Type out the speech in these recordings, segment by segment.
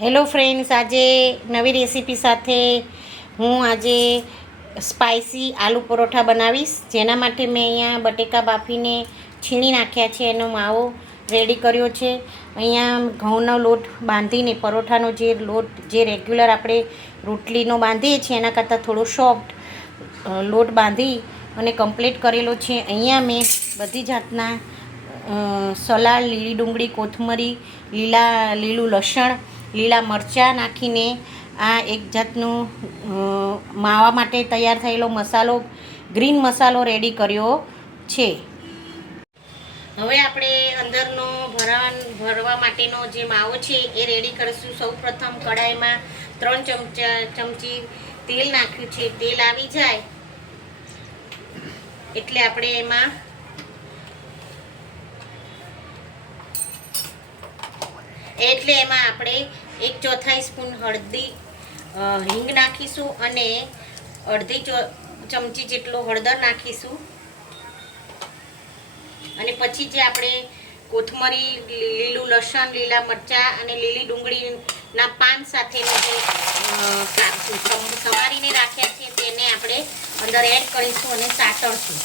Hello friends, આજે નવી recipe સાથે હું આજે સ્પાઇસી આલુ પરોઠા બનાવીશ. જેના માટે મેં અહીંયા બટેકા બાફીને છીણી નાખ્યા છે, એનો માવો રેડી કર્યો છે. અહીંયા ઘઉંનો લોટ બાંધીને પરોઠાનો જે લોટ જે રેગ્યુલર આપણે રોટલીનો બાંધીએ છીએ એના કરતાં થોડો સોફ્ટ લોટ બાંધી અને કમ્પ્લીટ કરેલો છે. અહીંયા મેં બધી જાતના સલાડ, લીલી ડુંગળી, કોથમરી, લીલું લસણ, લીલા મરચાં નાખીને આ એક જાતનું માવા માટે તૈયાર થયેલો મસાલો, ગ્રીન મસાલો રેડી કર્યો છે. હવે આપણે અંદરનો ભરવા માટેનો જે માવો છે એ રેડી કરીશું. સૌ પ્રથમ કડાઈમાં 3 ચમચી તેલ નાખ્યું છે. તેલ આવી જાય એટલે આપણે એમાં આપણે 1/4 સ્પૂન હિંગ નાખીશું અને અડધી ચમચી જેટલો હળદર નાખીશું. અને પછી જે આપણે કોથમરી, લીલું લસણ, લીલા મરચાં અને લીલી ડુંગળીના પાન સાથેનું જે સમારીને રાખ્યા છે તેને આપણે અંદર એડ કરીશું અને સાતળશું.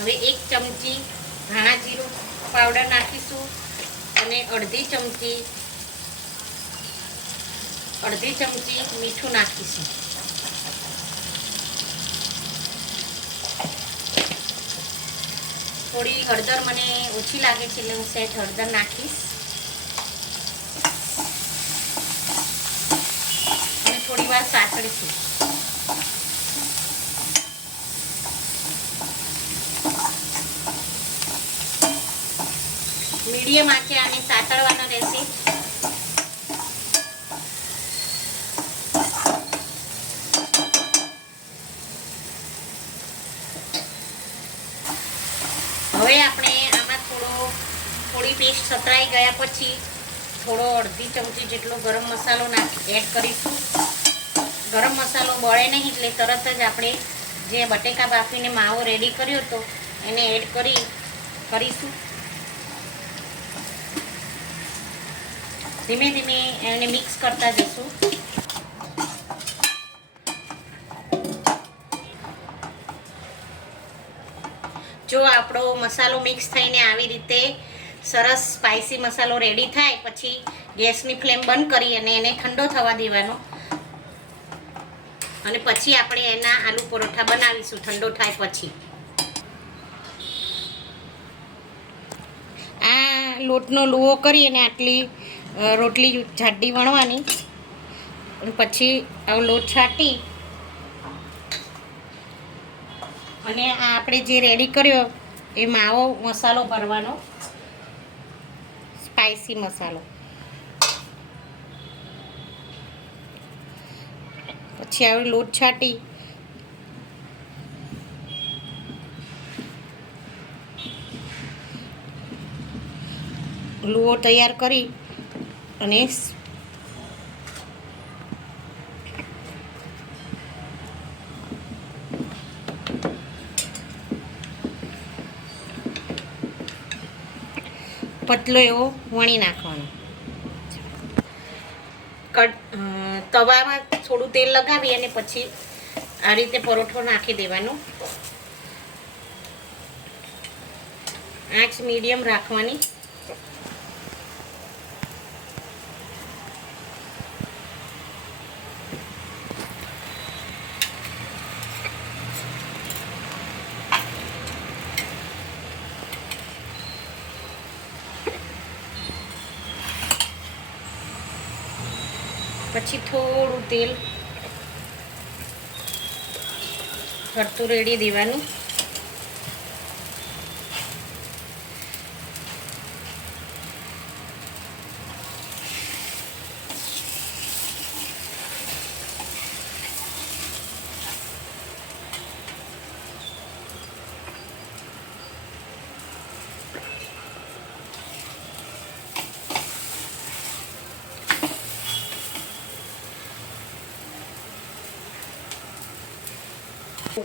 હવે 1 ચમચી ધાણા જીરું પાવડર નાખીશું અને અડધી ચમચી મીઠું નાખીશું. થોડી હળદર મને ઓછી લાગે છે એટલે હું સહેજ હળદર નાખીશ અને થોડી વાર સાતળીશું. મીડિયમ આંચે આને સાતળવાનો રહેશે. હવે આપણે આમાં થોડી પેસ્ટ સતરાઈ ગયા પછી અડધી ચમચી જેટલો ગરમ મસાલો એડ કરીશું. ગરમ મસાલો બળે નહીં એટલે તરત જ આપણે જે બટેકા બાફીને માવો રેડી કર્યો હતો એને એડ કરીશું. ધીમે ધીમે એને મિક્સ કરતા જશું. જો આપણો મસાલો મિક્સ થઈને આવી રીતે સરસ સ્પાઇસી મસાલો રેડી થાય પછી ગેસની ફ્લેમ બંધ કરી અને એને ઠંડો થવા દેવાનો અને પછી આપણે એના આલુ પરોઠા બનાવીશું ઠંડો થાય પછી. આ લોટનો લુવો કરી અને આટલી રોટલી જાડી વણવાની, પછી આ લોટ છાંટી અને આ આપણે જે રેડી કર્યો એ માવો મસાલો ભરવાનો, સ્પાઇસી મસાલો. પછી આ લોટ છાંટી લુઓ તૈયાર કરી અને પતલો એવો વણી નાખવાનો. તવામાં થોડું તેલ લગાવી અને પછી આ રીતે પરોઠો નાખી દેવાનો. આંચ મીડિયમ રાખવાની. પછી થોડું તેલ ફરતું રેડી દેવાનું.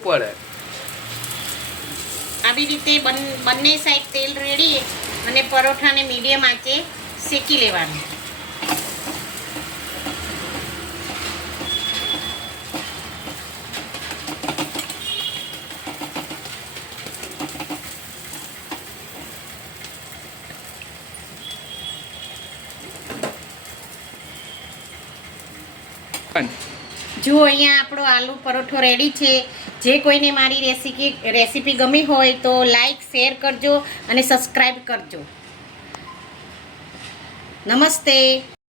પડે. આવી રીતે બંને સાઈડ તેલ રેડી અને પરોઠાને મીડિયમ આંચે શેકી લેવાનું. જો અહીંયા આપણો આલુ પરોઠો રેડી છે. જે કોઈને મારી રેસીપી ગમી હોય તો લાઈક શેર કરજો અને સબસ્ક્રાઈબ કરજો. નમસ્તે.